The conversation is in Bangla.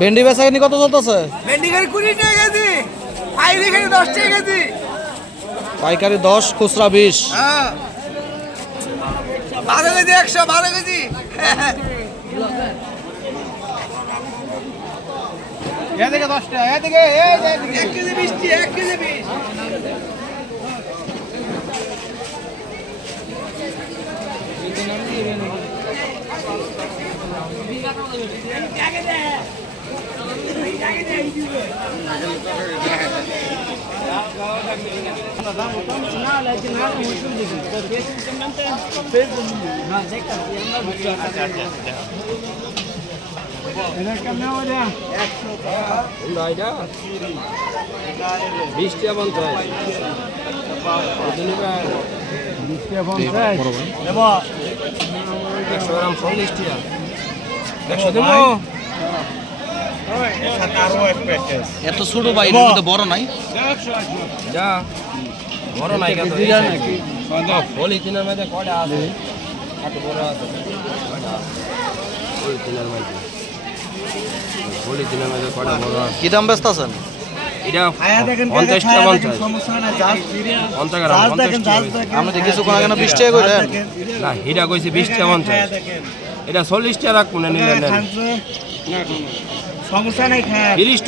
ভেন্ডি বেচাকেনি কত চলতেছে? ভেন্ডি খালি 20 টাকা কেজি, পাইকারি খালি 10 টাকা কেজি। পাইকারি 10, খুচরা 20। হ্যাঁ 12 কেজি 100, 12 কেজি। এদিকে 10 টাকা, এদিকে 1 কেজি 20 টাকা, 1 কেজি 20। এত ছোট ভাই, বড় নাই? বড় নাই কিন্তু পলিথিনের মধ্যে কয়টা আছে? এত বড় আছে পলিথিনের মধ্যে, পলিথিনের মধ্যে কয়টা বড় আছে? কি দাম ব্যস্ত আছেন? এটা 50 টাকা 50 টাকা। আমি তো কিছু কোনো কেন 20 টাকা কইলেন? না এটা কইছি 20 টাকা 50। এটা 40 টাকা রাখুন নিলেন। সমস্যা নাই, খায় 30